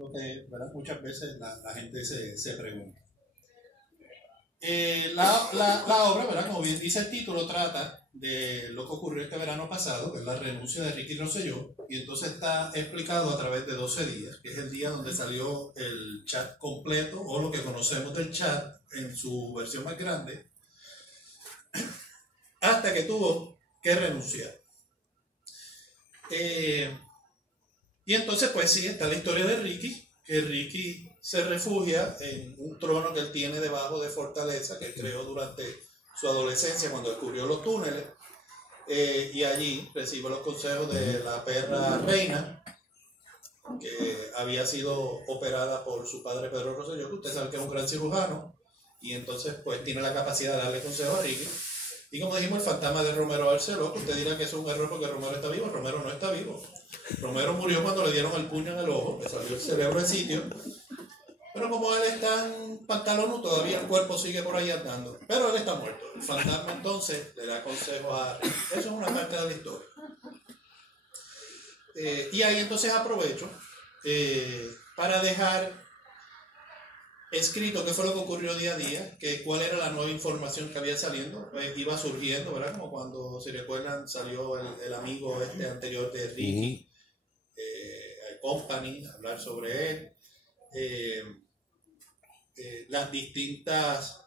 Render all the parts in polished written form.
lo que, ¿verdad?, muchas veces la gente se pregunta. La obra, ¿verdad?, como bien dice el título, trata de lo que ocurrió este verano pasado, que es la renuncia de Ricky Rosselló, y entonces está explicado a través de 12 días, que es el día donde salió el chat completo, o lo que conocemos del chat en su versión más grande, hasta que tuvo que renunciar. Y entonces, pues sí, está la historia de Ricky, que Ricky se refugia en un trono que él tiene debajo de Fortaleza, que creó durante su adolescencia cuando descubrió los túneles, y allí recibe los consejos de la perra reina, que había sido operada por su padre Pedro Rosselló, que usted sabe que es un gran cirujano, y entonces pues tiene la capacidad de darle consejos a Ricky. Y como dijimos, el fantasma de Romero Barceló, que usted dirá que es un error porque Romero está vivo. Romero no está vivo. Romero murió cuando le dieron el puño en el ojo, le salió el cerebro de sitio. Pero como él está en pantalón, todavía el cuerpo sigue por ahí andando. Pero él está muerto. El fantasma entonces le da consejo a Ricky. Eso es una parte de la historia. Y ahí entonces aprovecho para dejar escrito qué fue lo que ocurrió día a día, que cuál era la nueva información que había saliendo, iba surgiendo, ¿verdad? Como cuando, si recuerdan, salió el amigo anterior de Ricky, Company, hablar sobre él, las distintas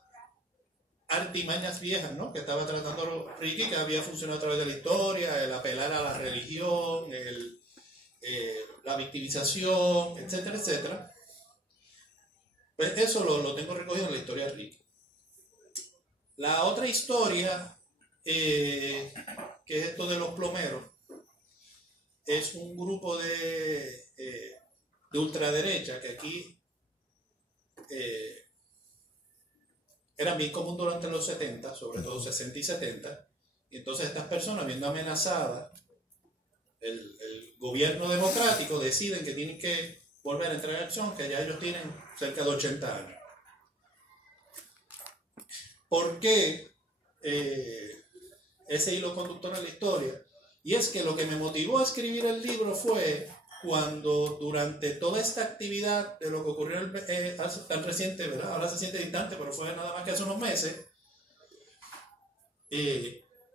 artimañas viejas, ¿no?, que estaba tratando Ricky, que había funcionado a través de la historia, el apelar a la religión, la victimización, etcétera, etcétera. Pues eso lo tengo recogido en la historia de Ricky. La otra historia, que es esto de los plomeros, es un grupo de ultraderecha que aquí era bien común durante los 70, sobre todo 60 y 70, y entonces estas personas, viendo amenazada el gobierno democrático, deciden que tienen que volver a entrar en acción, que ya ellos tienen cerca de 80 años. ¿Por qué ese hilo conductor en la historia? Y es que lo que me motivó a escribir el libro fue cuando durante toda esta actividad de lo que ocurrió tan reciente, ¿verdad?, ahora se siente distante, pero fue nada más que hace unos meses,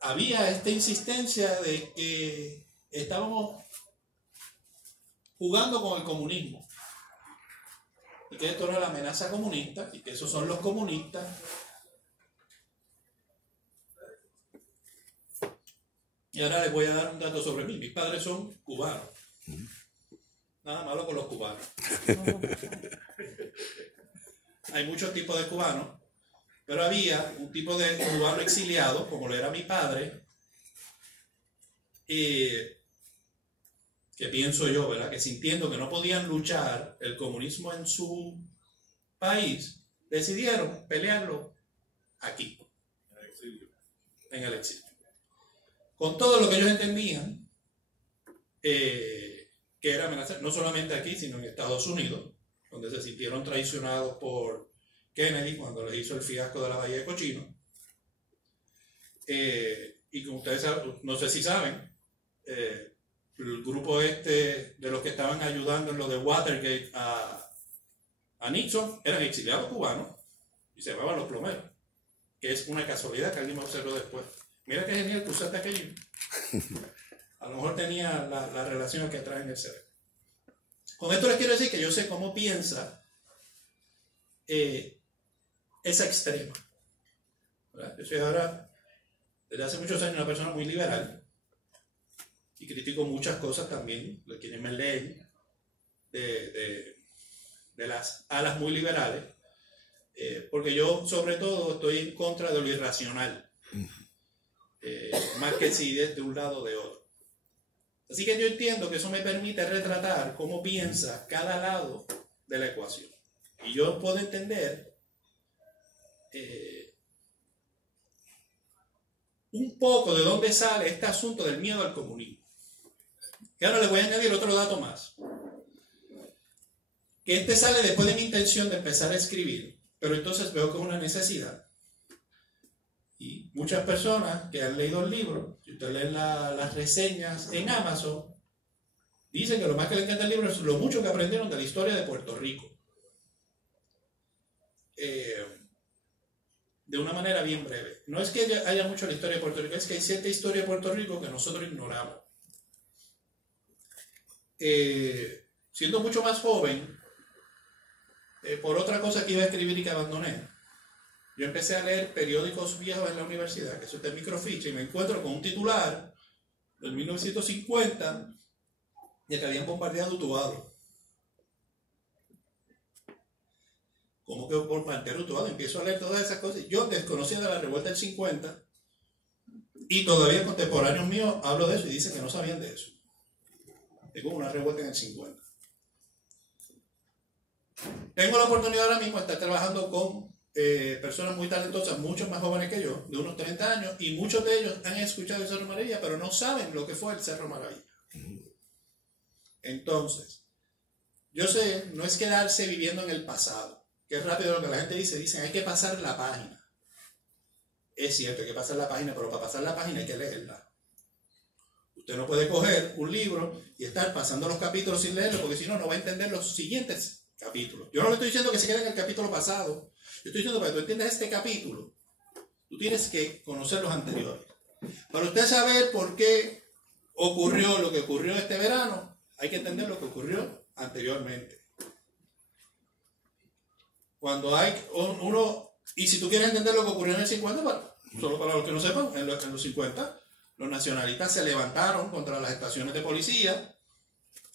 había esta insistencia de que estábamos jugando con el comunismo y que esto era la amenaza comunista y que esos son los comunistas. Y ahora les voy a dar un dato sobre mí. Mis padres son cubanos. Nada malo con los cubanos. Hay muchos tipos de cubanos, pero había un tipo de cubano exiliado, como lo era mi padre, que pienso yo, ¿verdad?, que sintiendo que no podían luchar el comunismo en su país, decidieron pelearlo aquí, en el exilio. Con todo lo que ellos entendían que era amenazar, no solamente aquí, sino en Estados Unidos, donde se sintieron traicionados por Kennedy cuando les hizo el fiasco de la Bahía de Cochino. Y como ustedes saben, no sé si saben, el grupo de los que estaban ayudando en lo de Watergate a Nixon eran exiliados cubanos y se llamaban los plomeros, que es una casualidad que alguien me observó después. Mira qué genial que usaste aquello. A lo mejor tenía la relación que trae en el cerebro. Con esto les quiero decir que yo sé cómo piensa esa extrema, ¿verdad? Yo soy ahora, desde hace muchos años, una persona muy liberal y critico muchas cosas también, de quienes me leen, de las alas muy liberales, porque yo sobre todo estoy en contra de lo irracional, más que si de un lado o de otro. Así que yo entiendo que eso me permite retratar cómo piensa cada lado de la ecuación. Y yo puedo entender un poco de dónde sale este asunto del miedo al comunismo. Y ahora les voy a añadir otro dato más. Que este sale después de mi intención de empezar a escribir, pero entonces veo que es una necesidad. Y muchas personas que han leído el libro, si ustedes leen las reseñas en Amazon, dicen que lo más que les encanta el libro es lo mucho que aprendieron de la historia de Puerto Rico. De una manera bien breve. No es que haya mucho la historia de Puerto Rico, es que hay cierta historia de Puerto Rico que nosotros ignoramos. Siendo mucho más joven, por otra cosa que iba a escribir y que abandoné, yo empecé a leer periódicos viejos en la universidad, que eso es de microficha, y me encuentro con un titular del 1950 de que habían bombardeado Utuado. Como que bombardear Utuado, empiezo a leer todas esas cosas. Yo desconocía de la revuelta del 50 y todavía contemporáneos míos hablo de eso y dicen que no sabían de eso. Tengo una revuelta en el 50. Tengo la oportunidad ahora mismo de estar trabajando con personas muy talentosas, muchos más jóvenes que yo, de unos 30 años, y muchos de ellos han escuchado el Cerro Maravilla, pero no saben lo que fue el Cerro Maravilla. Entonces, yo sé, no es quedarse viviendo en el pasado, que es rápido lo que la gente dice, dicen hay que pasar la página. Es cierto, hay que pasar la página, pero para pasar la página hay que leerla. Usted no puede coger un libro y estar pasando los capítulos sin leerlo, porque si no, no va a entender los siguientes capítulos. Yo no le estoy diciendo que se quede en el capítulo pasado. Yo estoy diciendo que para que tú entiendas este capítulo, tú tienes que conocer los anteriores. Para usted saber por qué ocurrió lo que ocurrió este verano, hay que entender lo que ocurrió anteriormente. Cuando hay uno, y si tú quieres entender lo que ocurrió en el 50, solo para los que no sepan, en los 50, los nacionalistas se levantaron contra las estaciones de policía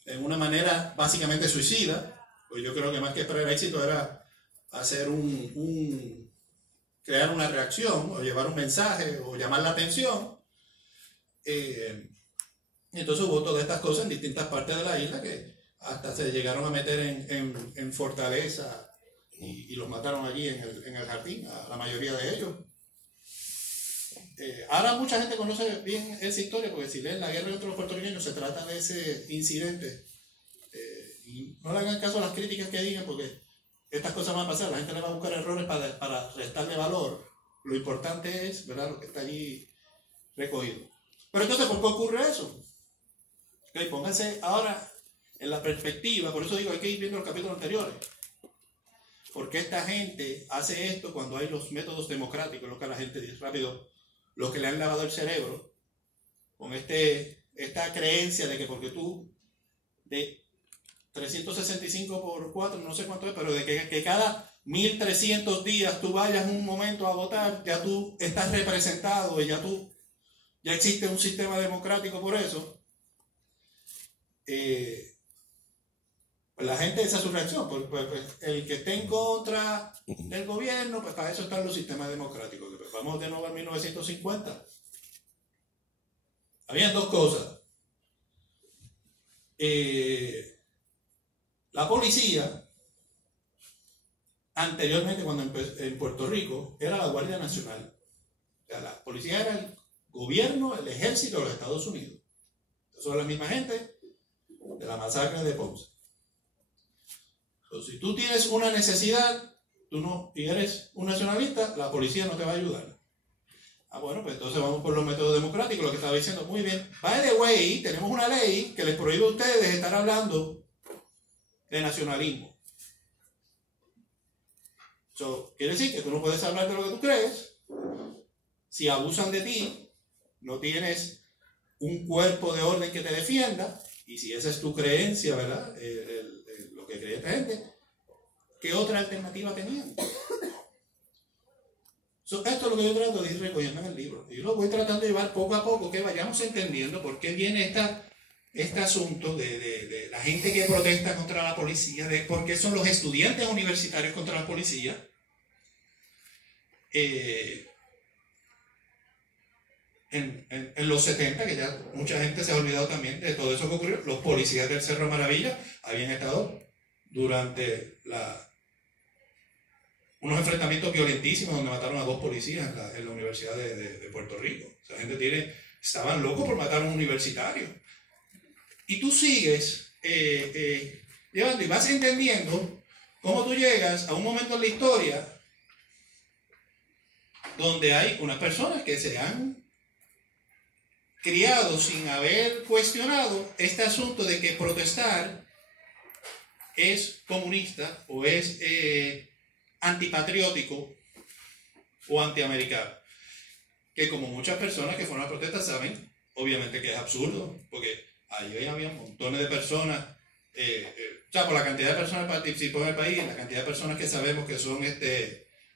en una manera básicamente suicida. Pues yo creo que más que esperar éxito era hacer crear una reacción o llevar un mensaje o llamar la atención. Entonces hubo todas estas cosas en distintas partes de la isla que hasta se llegaron a meter en Fortaleza y los mataron allí en el jardín, a la mayoría de ellos. Ahora mucha gente conoce bien esa historia porque si leen La guerra contra los puertorriqueños se trata de ese incidente. Y no le hagan caso a las críticas que digan porque estas cosas van a pasar, la gente le va a buscar errores para restarle valor. Lo importante es, ¿verdad?, lo que está allí recogido. Pero entonces, ¿por qué ocurre eso? Okay, pónganse ahora en la perspectiva, por eso digo, hay que ir viendo los capítulos anteriores. ¿Por qué esta gente hace esto cuando hay los métodos democráticos? Lo que la gente dice rápido, los que le han lavado el cerebro, con esta creencia de que porque tú, de 365 por 4, no sé cuánto es, pero de que cada 1300 días tú vayas un momento a votar, ya tú estás representado y ya existe un sistema democrático por eso. La gente, esa es su reacción, pues, el que esté en contra del gobierno, pues para eso están los sistemas democráticos. Pues vamos de nuevo a 1950. Habían dos cosas. La policía, anteriormente cuando en Puerto Rico, era la Guardia Nacional. O sea, la policía era el gobierno, el ejército de los Estados Unidos. Son la misma gente de la masacre de Ponce. Entonces, si tú tienes una necesidad y eres un nacionalista, la policía no te va a ayudar. Bueno, pues entonces vamos por los métodos democráticos, lo que estaba diciendo. Muy bien. By the way, tenemos una ley que les prohíbe a ustedes estar hablando de nacionalismo. Quiere decir que tú no puedes hablar de lo que tú crees. Si abusan de ti, no tienes un cuerpo de orden que te defienda. Y si esa es tu creencia, ¿verdad? Lo que cree esta gente, ¿qué otra alternativa tenían? Esto es lo que yo trato de ir recogiendo en el libro. Y lo voy tratando de llevar poco a poco, que vayamos entendiendo por qué viene este asunto de la gente que protesta contra la policía, de por qué son los estudiantes universitarios contra la policía. En los 70, que ya mucha gente se ha olvidado también de todo eso que ocurrió, los policías del Cerro Maravilla habían estado durante unos enfrentamientos violentísimos donde mataron a 2 policías en la Universidad de Puerto Rico. O sea, la gente estaban locos por matar a un universitario. Y tú sigues llevando y vas entendiendo cómo tú llegas a un momento en la historia donde hay unas personas que se han criados sin haber cuestionado este asunto de que protestar es comunista o es antipatriótico o antiamericano. Que como muchas personas que fueron a protestar saben, obviamente que es absurdo, porque ahí había montones de personas, o sea, por la cantidad de personas que participó en el país, la cantidad de personas que sabemos que son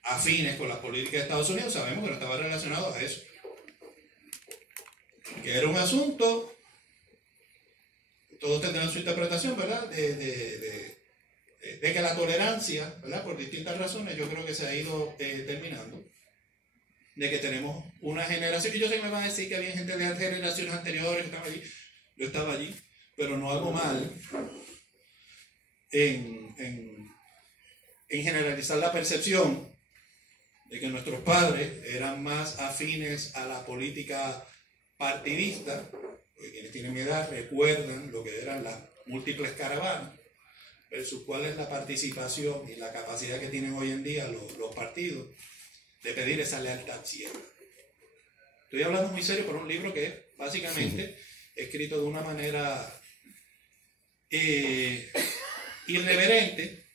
afines con las políticas de Estados Unidos, sabemos que no estaba relacionado a eso. Que era un asunto, todos tendrán su interpretación, ¿verdad? De que la tolerancia, ¿verdad? Por distintas razones, yo creo que se ha ido terminando. De que tenemos una generación, y yo sé que me van a decir que había gente de generaciones anteriores que estaba allí, yo estaba allí, pero no hago mal en generalizar la percepción de que nuestros padres eran más afines a la política partidista, porque quienes tienen mi edad recuerdan lo que eran las múltiples caravanas, versus cuál es la participación y la capacidad que tienen hoy en día los partidos de pedir esa lealtad ciega. Estoy hablando muy serio por un libro que es básicamente escrito de una manera irreverente,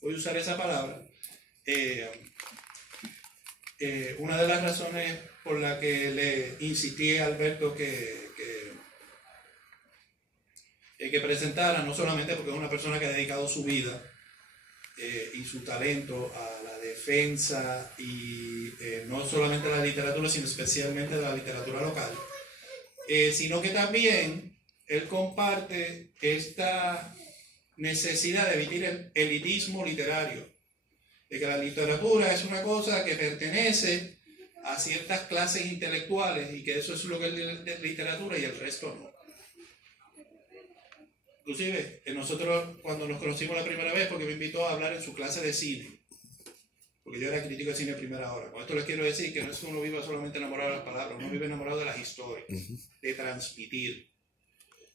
voy a usar esa palabra. Una de las razones por la que le insistí a Alberto que presentara, no solamente porque es una persona que ha dedicado su vida y su talento a la defensa y no solamente a la literatura, sino especialmente a la literatura local, sino que también él comparte esta necesidad de evitar el elitismo literario, de que la literatura es una cosa que pertenece a ciertas clases intelectuales y que eso es lo que es literatura y el resto no. Inclusive, nosotros cuando nos conocimos la primera vez, porque me invitó a hablar en su clase de cine, porque yo era crítico de cine de primera hora. Con esto les quiero decir que no es que uno viva solamente enamorado de las palabras, uno vive enamorado de las historias, de transmitir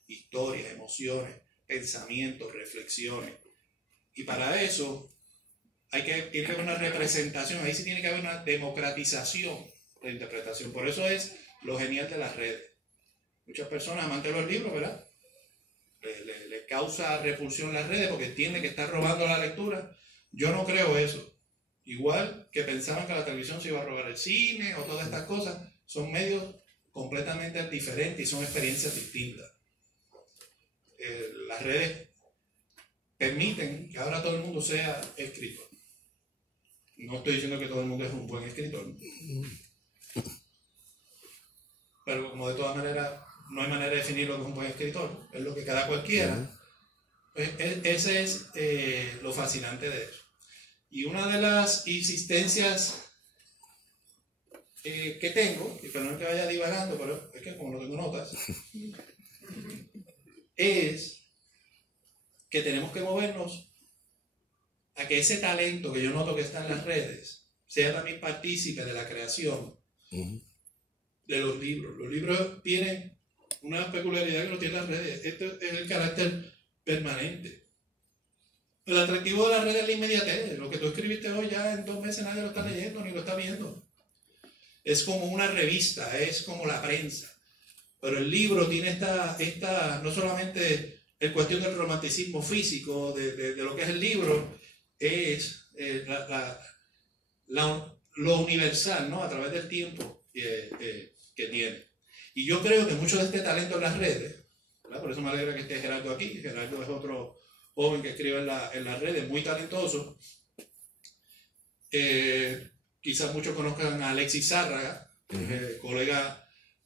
historias, emociones, pensamientos, reflexiones. Y para eso tiene que haber una representación, ahí sí tiene que haber una democratización de interpretación. Por eso es lo genial de las redes. Muchas personas amantes de los libros, ¿verdad? Le causa repulsión las redes porque entienden que está robando la lectura. Yo no creo eso. Igual que pensaban que la televisión se iba a robar el cine o todas estas cosas, son medios completamente diferentes y son experiencias distintas. Las redes permiten que ahora todo el mundo sea escritor. No estoy diciendo que todo el mundo es un buen escritor, pero como de todas maneras no hay manera de definir lo que es un buen escritor, es lo que cada cual quiera. Pues ese es lo fascinante de eso. Y una de las insistencias que tengo, y perdón que vaya divagando, pero es que como no tengo notas, es que tenemos que movernos a que ese talento que yo noto que está en las redes sea también partícipe de la creación de los libros. Los libros tienen una peculiaridad que no tienen las redes. Este es el carácter permanente. El atractivo de las redes es la inmediatez. Lo que tú escribiste hoy ya en 2 meses nadie lo está leyendo ni lo está viendo. Es como una revista, es como la prensa. Pero el libro tiene esta no solamente el cuestión del romanticismo físico de lo que es el libro, es lo universal, ¿no? A través del tiempo que tiene. Y yo creo que mucho de este talento en las redes, ¿verdad? Por eso me alegra que esté Gerardo aquí. Gerardo es otro joven que escribe en las redes, muy talentoso. Quizás muchos conozcan a Alexis Zárraga, colega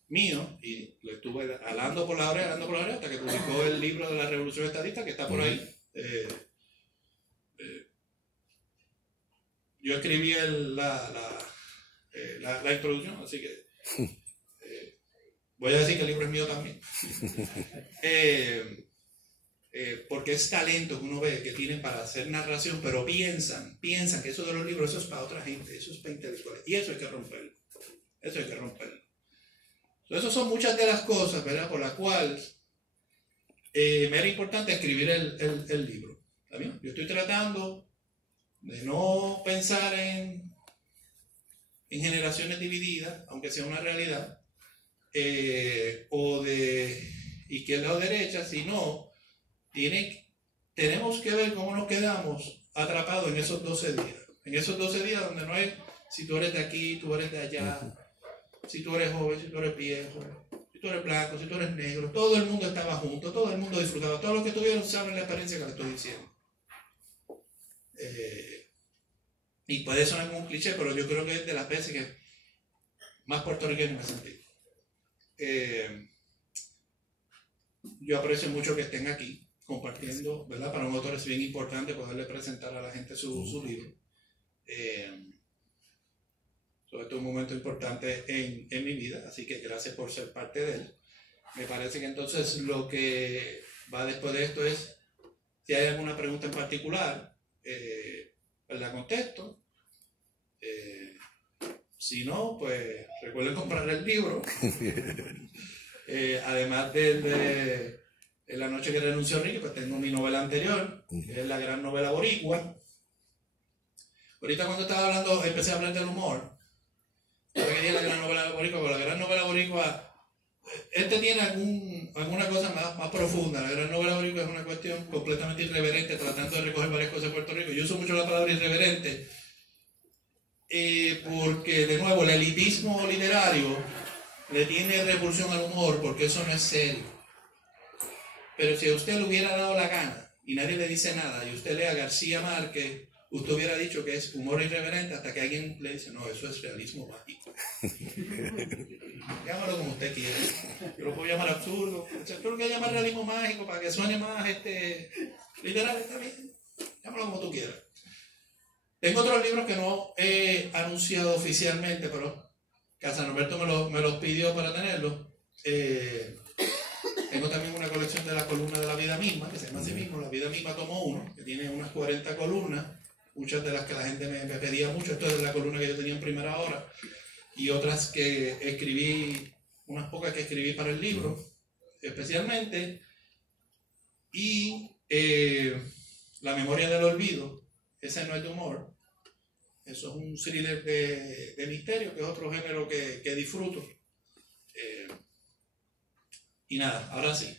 mío, y le estuve hablando por la hora hasta que publicó el libro de la Revolución Estadista, que está por ahí. Yo escribí la introducción, así que voy a decir que el libro es mío también. Porque es talento que uno ve que tienen para hacer narración, pero piensan que eso de los libros, eso es para otra gente, eso es para intelectuales, y eso hay que romperlo. Entonces, son muchas de las cosas, ¿verdad?, por las cuales me era importante escribir el libro. ¿Está bien? Yo estoy tratando de no pensar en generaciones divididas, aunque sea una realidad, o de izquierda o derecha, sino tenemos que ver cómo nos quedamos atrapados en esos 12 días. En esos 12 días donde no es si tú eres de aquí, tú eres de allá, si tú eres joven, si tú eres viejo, si tú eres blanco, si tú eres negro, todo el mundo estaba junto, todo el mundo disfrutaba, todos los que tuvieron saben la experiencia que les estoy diciendo. Y puede sonar como un cliché, pero yo creo que es de las veces que más puertorriqueño me sentí. Yo aprecio mucho que estén aquí compartiendo, ¿verdad? Para un autor es bien importante poderle presentar a la gente su libro. Sobre todo un momento importante en mi vida, así que gracias por ser parte de él. Me parece que entonces lo que va después de esto es, si hay alguna pregunta en particular, la contesto. Si no, pues recuerden comprar el libro. Además de La noche que renunció Ricky, pues tengo mi novela anterior, que es La gran novela boricua. Ahorita cuando estaba hablando, empecé a hablar del humor. Ahora que dije La gran novela boricua, pero La gran novela boricua, tiene alguna cosa más profunda. La gran novela boricua es una cuestión completamente irreverente, tratando de recoger varias cosas de Puerto Rico. Yo uso mucho la palabra irreverente, porque de nuevo el elitismo literario le tiene repulsión al humor, porque eso no es serio. Pero si a usted le hubiera dado la gana y nadie le dice nada, y usted lee a García Márquez, usted hubiera dicho que es humor irreverente hasta que alguien le dice, no, eso es realismo mágico. Llámalo como usted quiera. Yo lo puedo llamar absurdo. Yo lo que llamar realismo mágico para que suene más literal, está bien. Llámalo como tú quieras. Tengo otros libros que no he anunciado oficialmente, pero Casa Norberto me los pidió para tenerlos. Tengo también una colección de la columna de La Vida Misma, que se llama así mismo, La Vida Misma tomo 1, que tiene unas 40 columnas, muchas de las que la gente me pedía mucho. Esto es la columna que yo tenía en primera hora, y otras que escribí, unas pocas que escribí para el libro, especialmente, y La Memoria del Olvido, ese no es de humor, eso es un thriller de misterio, que es otro género que disfruto. Y nada, ahora sí,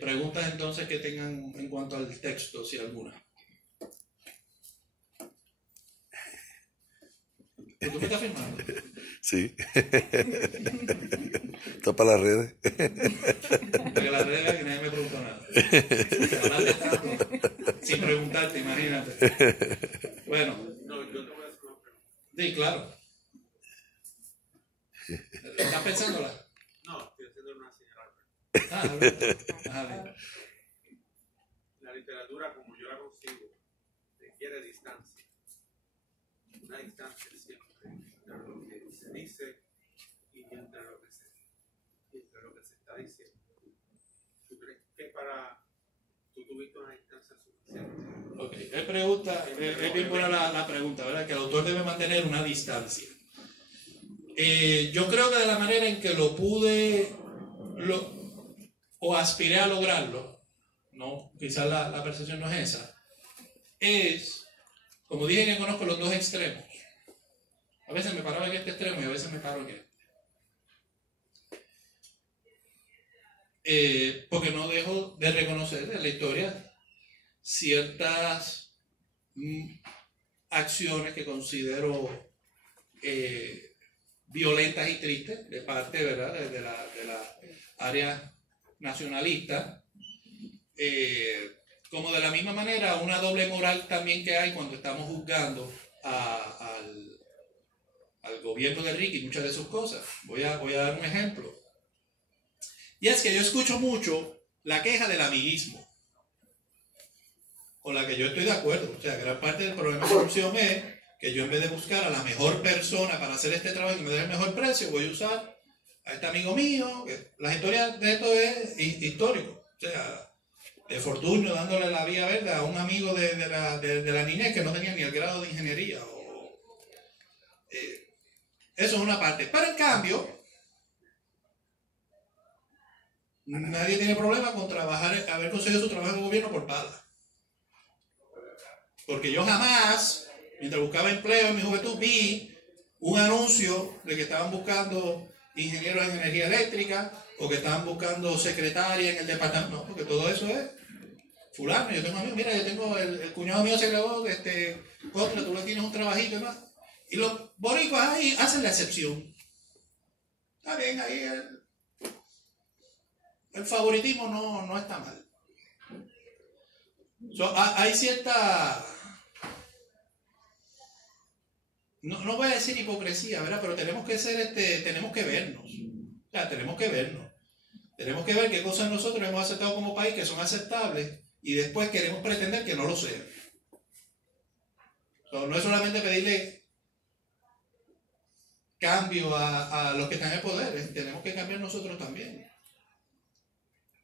preguntas entonces que tengan en cuanto al texto, si alguna. ¿Tú me estás filmando? Sí. Está para las redes. Porque las redes que nadie me preguntó nada. Hablaste tanto, sin preguntarte, imagínate. Bueno. No, yo te voy a hacer una pregunta. Sí, claro. ¿Estás pensándola? No, estoy haciendo una señal. La literatura, como yo la consigo, requiere distancia. Una distancia siempre entre lo que se dice y entre lo que se está diciendo. ¿Tú crees que tú tuviste una distancia suficiente? Ok, él pregunta, es bien buena la pregunta, ¿verdad? Que el autor debe mantener una distancia. Yo creo que de la manera en que lo pude o aspiré a lograrlo, no, quizás la percepción no es esa, es, como dije, que conozco los dos extremos. A veces me paraba en este extremo y a veces me paro en este. Porque no dejo de reconocer en la historia ciertas acciones que considero violentas y tristes de parte, ¿verdad?, de la área nacionalista, como de la misma manera una doble moral también que hay cuando estamos juzgando al gobierno de Ricky y muchas de sus cosas. Voy a dar un ejemplo. Y es que yo escucho mucho la queja del amiguismo, con la que yo estoy de acuerdo. O sea, gran parte del problema de corrupción es que yo, en vez de buscar a la mejor persona para hacer este trabajo y me dé el mejor precio, voy a usar a este amigo mío. La historia de esto es histórico. O sea, de Fortunio dándole la vía verde a un amigo de la niñez que no tenía ni el grado de ingeniería. Eso es una parte. Pero en cambio, nadie tiene problema con haber conseguido su trabajo en gobierno por pala. Porque yo jamás, mientras buscaba empleo en mi juventud, vi un anuncio de que estaban buscando ingenieros en energía eléctrica o que estaban buscando secretaria en el departamento. No, porque todo eso es fulano. Yo tengo amigos, mira, yo tengo el cuñado mío se graduó, contra, tú le tienes un trabajito y más. Y los boricuas ahí hacen la excepción. Está bien, ahí el favoritismo no está mal. Hay cierta, no voy a decir hipocresía, ¿verdad? Pero tenemos que ser, tenemos que vernos. O sea, tenemos que vernos. Tenemos que ver qué cosas nosotros hemos aceptado como país que son aceptables y después queremos pretender que no lo sean. No es solamente pedirle cambio a los que están en el poder, tenemos que cambiar nosotros también.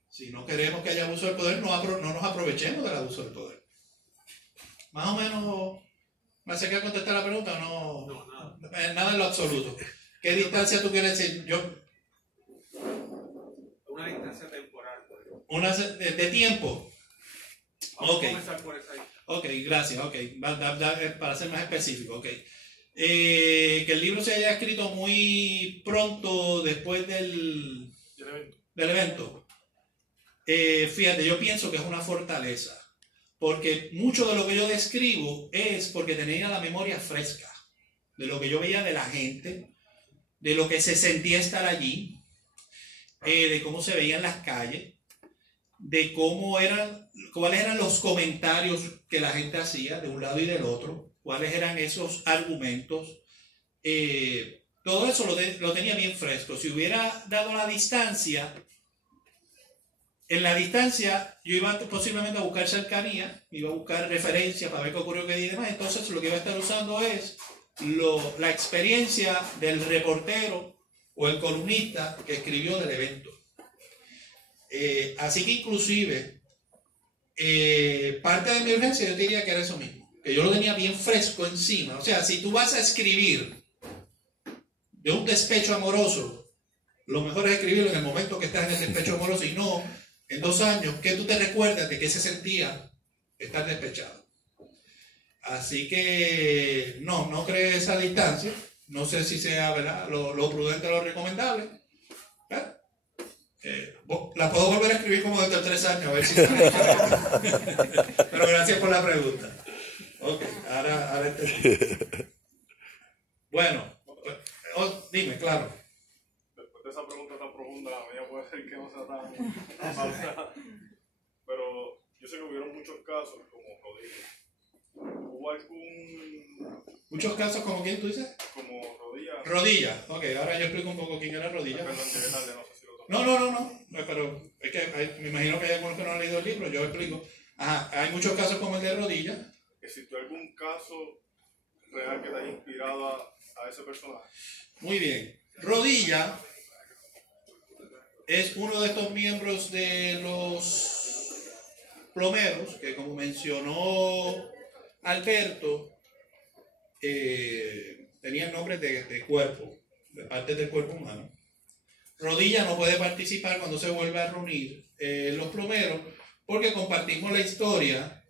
Si no queremos que haya abuso del poder, no nos aprovechemos del abuso del poder. Más o menos, ¿me hace que contestar la pregunta o no? No, Nada en lo absoluto. ¿Qué distancia tú quieres decir? Una distancia temporal. Una de tiempo. Vamos Ok. a comenzar por esa distancia. Ok, gracias. Ok, para ser más específico. Ok. Que el libro se haya escrito muy pronto después del evento. Fíjate, yo pienso que es una fortaleza, porque mucho de lo que yo describo es porque tenía la memoria fresca, de lo que yo veía de la gente, de lo que se sentía estar allí, de cómo se veían las calles, de cuáles eran los comentarios que la gente hacía de un lado y del otro, cuáles eran esos argumentos. Todo eso lo tenía bien fresco. Si hubiera dado la distancia, en la distancia yo iba posiblemente a buscar cercanía, iba a buscar referencia para ver qué ocurrió, qué y demás. Entonces lo que iba a estar usando es la experiencia del reportero o el columnista que escribió del evento. Así que inclusive parte de mi urgencia yo diría que era eso mismo, que yo lo tenía bien fresco encima. O sea, si tú vas a escribir de un despecho amoroso, lo mejor es escribirlo en el momento que estás en el despecho amoroso y no en 2 años que tú te recuerdas de qué se sentía estar despechado. Así que no cree esa distancia. No sé si sea, ¿verdad?, lo prudente o lo recomendable. La puedo volver a escribir como dentro de 3 años, a ver si pero gracias por la pregunta. Ok, ahora entendí. Bueno, dime, claro. Después de esa pregunta tan profunda, la mía puede ser que no sea tan falsa. Pero yo sé que hubieron muchos casos, como Rodilla. ¿Hubo algún...? Muchos casos, ¿como quién tú dices? Como Rodilla. Rodilla. Ok, ahora yo explico un poco quién era Rodilla. Perdón, llegué tarde, no sé si lo toqué. No, pero es que me imagino que hay algunos que no han leído el libro, yo explico. Ajá, hay muchos casos como el de Rodilla. ¿Existió algún caso real que te haya inspirado a ese personaje? Muy bien. Rodilla es uno de estos miembros de los plomeros que, como mencionó Alberto, tenían nombres de cuerpo, de partes del cuerpo humano. Rodilla no puede participar cuando se vuelve a reunir los plomeros porque compartimos la historia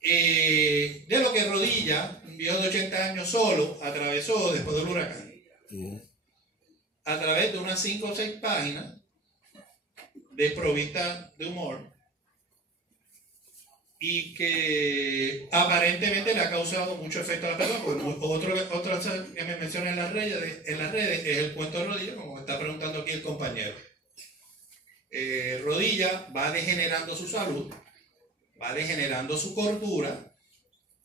de lo que Rodilla, un viejo de 80 años solo, atravesó después del huracán. A través de unas 5 o 6 páginas desprovistas de humor y que aparentemente le ha causado mucho efecto a la persona. Otro que me menciona en las redes es el cuento de Rodilla, como me está preguntando aquí el compañero. Rodilla va degenerando su salud, va degenerando su cordura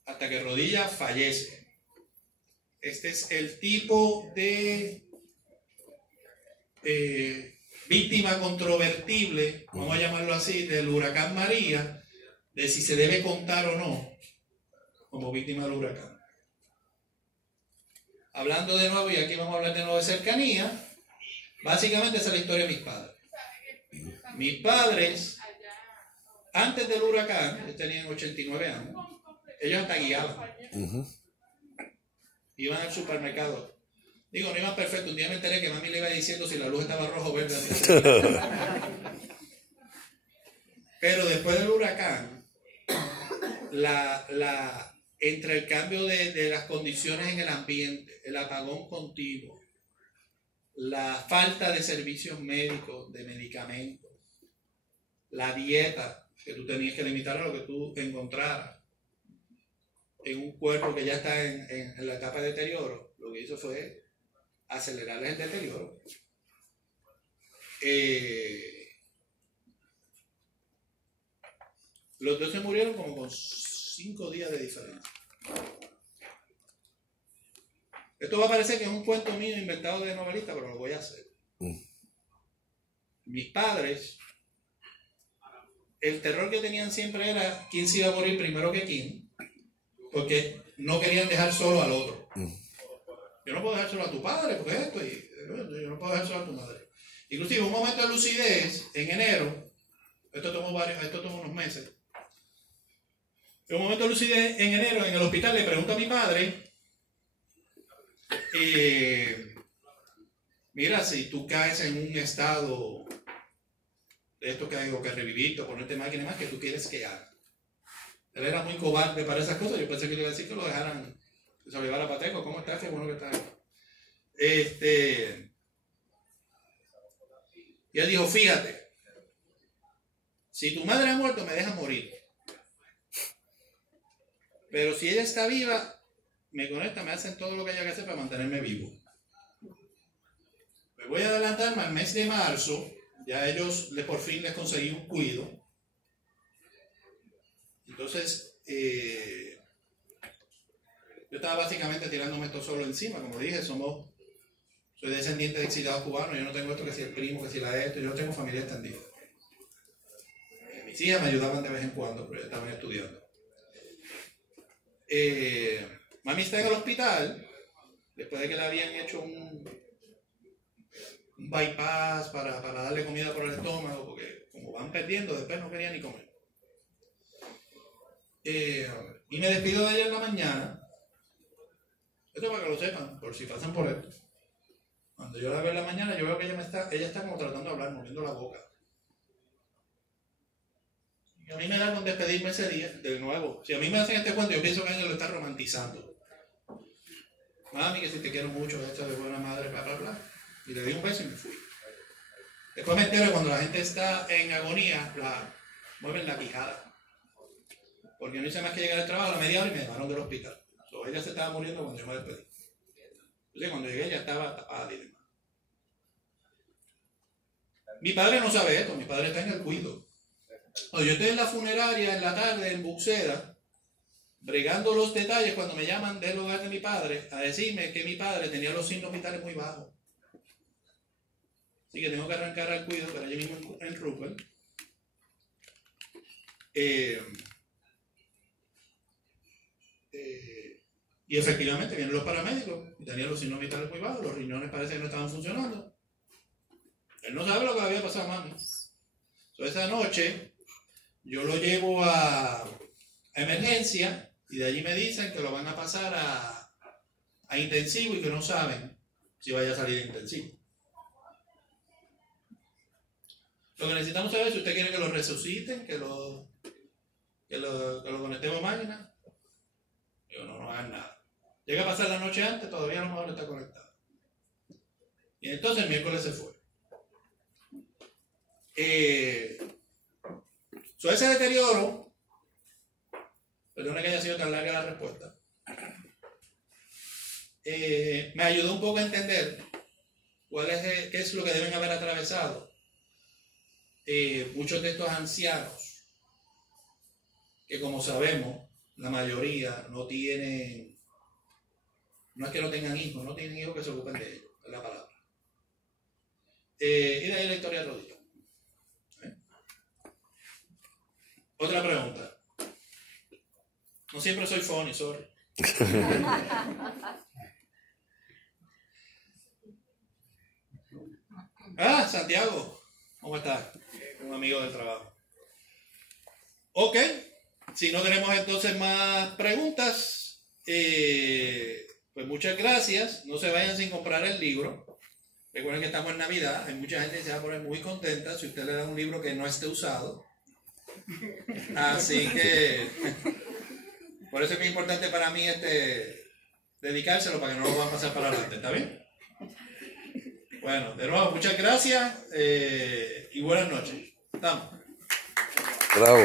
hasta que Rodilla fallece. Este es el tipo de víctima controvertible, vamos a llamarlo así, del huracán María, de si se debe contar o no como víctima del huracán. Hablando de nuevo, y aquí vamos a hablar de nuevo de cercanía, básicamente esa es la historia de mis padres. Mis padres, antes del huracán, ellos tenían 89 años, ellos hasta guiaban. Iban al supermercado. Digo, no iban perfecto. Un día me enteré que mami le iba diciendo si la luz estaba roja o verde. Pero después del huracán, entre el cambio de las condiciones en el ambiente, el apagón continuo, la falta de servicios médicos, de medicamentos, la dieta, que tú tenías que limitar a lo que tú encontraras en un cuerpo que ya está en la etapa de deterioro, lo que hizo fue acelerar el deterioro. Los dos se murieron como con 5 días de diferencia. Esto va a parecer que es un cuento mío inventado de novelista, pero lo voy a hacer. Mis padres, el terror que tenían siempre era quién se iba a morir primero que quién, porque no querían dejar solo al otro. Yo no puedo dejar solo a tu padre, porque es esto, y yo no puedo dejar solo a tu madre. Inclusive un momento de lucidez en enero, esto tomó unos meses. En un momento de lucidez en enero en el hospital le pregunto a mi padre, mira, si tú caes en un estado de esto que hago, que revivirte, ponerte máquina y más, que tú quieres que haga. Él era muy cobarde para esas cosas, yo pensé que le iba a decir que lo dejaran, que se lo llevara a Pateco. ¿Cómo estás? Qué bueno que estás. Y él dijo, fíjate, si tu madre ha muerto, me dejas morir. Pero si ella está viva, me conecta, me hacen todo lo que haya que hacer para mantenerme vivo. Me voy a adelantarme al mes de marzo, ya ellos por fin les conseguí un cuido. Entonces, yo estaba básicamente tirándome esto solo encima, como dije, soy descendiente de exiliados cubanos, yo no tengo esto que si el primo, que si la esto, yo no tengo familia extendida. Mis hijas me ayudaban de vez en cuando, pero ya estaban estudiando. Mami está en el hospital, después de que le habían hecho un bypass para darle comida por el estómago, porque como van perdiendo, después no quería ni comer. Y me despido de ella en la mañana. Esto para que lo sepan, por si pasan por esto. Cuando yo la veo en la mañana, yo veo que ella está como tratando de hablar, moviendo la boca. Y a mí me da con despedirme ese día, de nuevo. Si a mí me hacen este cuento, yo pienso que ella lo está romantizando. Mami, que si te quiero mucho, esto de buena madre, bla, bla, bla. Y le di un beso y me fui. Después me entero que cuando la gente está en agonía, mueven la quijada. Porque no hice más que llegar al trabajo a la media hora y me llamaron del hospital. Ella se estaba muriendo cuando yo me despedí. Entonces, cuando llegué, ella estaba tapada y demás. Mi padre no sabe esto, mi padre está en el cuido. Cuando yo estoy en la funeraria en la tarde en Buxeda, bregando los detalles cuando me llaman del hogar de mi padre a decirme que mi padre tenía los signos vitales muy bajos. Así que tengo que arrancar al cuido, pero allí mismo en Rupert. Y efectivamente vienen los paramédicos y tenían los signos vitales muy bajos, los riñones parece que no estaban funcionando. Él no sabe lo que le había pasado a mami. Esa noche yo lo llevo a emergencia y de allí me dicen que lo van a pasar a intensivo y que no saben si vaya a salir de intensivo. Lo que necesitamos saber es si usted quiere que lo resuciten, que lo conectemos a máquina. Yo no hagan nada. Llega a pasar la noche antes, todavía a lo mejor está conectado. Y entonces el miércoles se fue. Ese deterioro, perdona que haya sido tan larga la respuesta, me ayudó un poco a entender qué es lo que deben haber atravesado muchos de estos ancianos, que como sabemos, la mayoría no tienen, no es que no tengan hijos, no tienen hijos que se ocupen de ellos, es la palabra. Y de ahí la historia de rodillas. Otra pregunta. No siempre soy funny, sorry. Santiago, ¿cómo estás? Un amigo del trabajo. Ok, si no tenemos entonces más preguntas, pues muchas gracias. No se vayan sin comprar el libro. Recuerden que estamos en Navidad, hay mucha gente que se va a poner muy contenta si usted le da un libro que no esté usado. Así que por eso es que es importante para mí dedicárselo para que no lo van a pasar para adelante, ¿está bien? Bueno, de nuevo, muchas gracias y buenas noches. Estamos. Bravo.